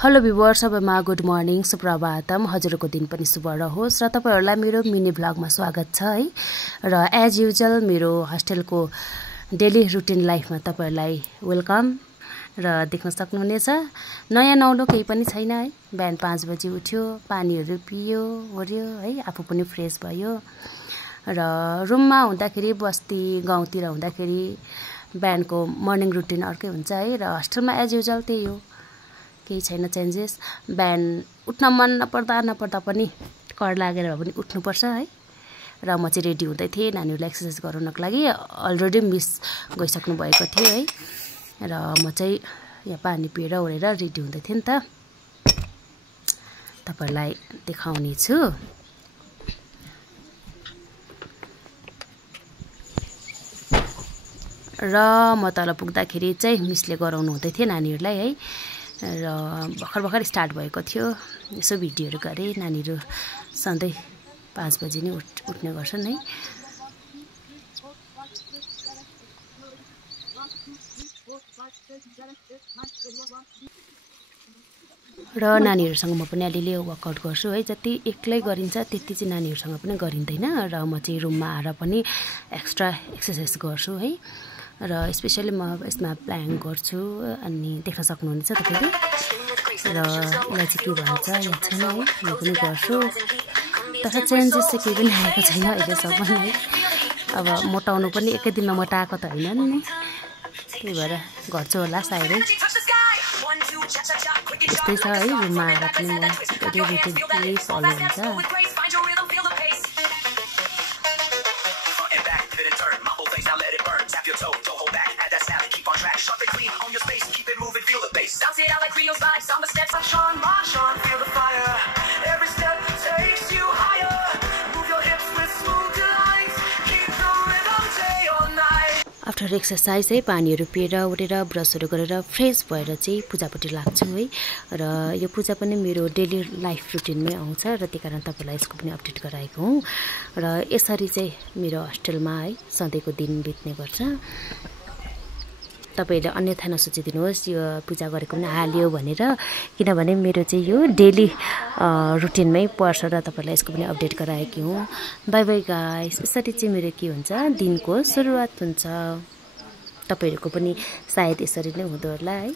Hello viewers, सबैमा good morning, Suprabhatam. हजुरको दिन पनि शुभ रहोस् र तपाईहरुलाई मेरो मिनी भ्लगमा स्वागत छ है। र एज युजुअल मेरो हस्टेलको डेली रुटिन लाइफमा तपाईहरुलाई वेलकम। र देख्न सक्नुहुनेछ नयाँ नौलो केही पनि छैन है। बिहान 5 बजे उठ्यो, पानीहरु पियो ओर्यो है, आफू पनि फ्रेश भयो। र रुममा हुँदाखेरि बस्ती गाउँतिर हुँदाखेरि बिहानको मर्निङ रुटिन अर्कै हुन्छ है। र हस्टेलमा एज युजुअल त्यही हो, केही छैन चेन्जेस। बिहान उठ्न मन नपर्दा पनि कर लागेर भए पनि उठ्नुपर्छ है। र म चाहिँ रेडी हुँदै थिएँ नानीहरुलाई एक्सरसाइज गराउनको लागि। अलरेडी मिस गइसक्नु भएको थियो है। र म चाहिँ यहाँ पानी पिएर ओरेर रेडी हुँदै थिएँ नि त, तपाईहरुलाई देखाउने छु। र म तल पुग्दाखेरि चाहिँ मिसले गराउनु हुँदै थियो नानीहरुलाई है। र भर्खर स्टार्ट भएको थियो, यसो भिडियोहरु गरे। नानीहरु सधैं 5 बजे नै उठ्ने गर्छन् है। र नानीहरुसँग म पनि अलिअलि वर्कआउट गर्छु है। जति एक्लै गरिन्छ त्यति चाहिँ नानीहरुसँग पनि गरिँदैन। र म चाहिँ रुममा आएर पनि एक्स्ट्रा एक्सरसाइज गर्छु है। र स्पेशली म यसमा प्लान गर्छु, अनि देख्न सक्नुहुनेछ तपाईले। र यसलाई चाहिँ के भन्छ याद छैन है, म पनि गर्छु। तर चेन्जेस चाहिँ केही पनि आएको छैन अहिलेसम्म है। अब मोटाउनु पनि एकै दिनमा मोटाएको त हैन नि, त्यही भएर गर्छु होला सायदै। यस्तै छ है, रुममा आएर पनि म डेली रुटिन यही फलो हुन्छ। आफ्टर एक्सरसाइज है, पानीहरु पिएर उठेर ब्रसहरु गरेर फ्रेश भएर चाहिँ पूजापट्टि लाग्छु है। र यो पूजा पनि मेरो डेली लाइफ रुटिनमै आउँछ, र त्यही कारण तपाईलाई यसको पनि अपडेट गराएको हुँ। र यसरी चाहिँ मेरो हस्टेलमा है सधैँको दिन बित्ने गर्छ। तपाईहरुले अन्यथा नसोचिदिनुहोस् यो पूजा गरेको पनि हाल्यो भनेर, किनभने मेरो चाहिँ यो डेली रुटिनमै पर्छ र तपाईहरुलाई यसको पनि अपडेट गराएकी हुँ। Bye bye guys. यसरी चाहिँ मेरो के हुन्छ, दिनको सुरुवात हुन्छ। तपाईहरुको पनि सायद यसरी नै हुँदो होला है।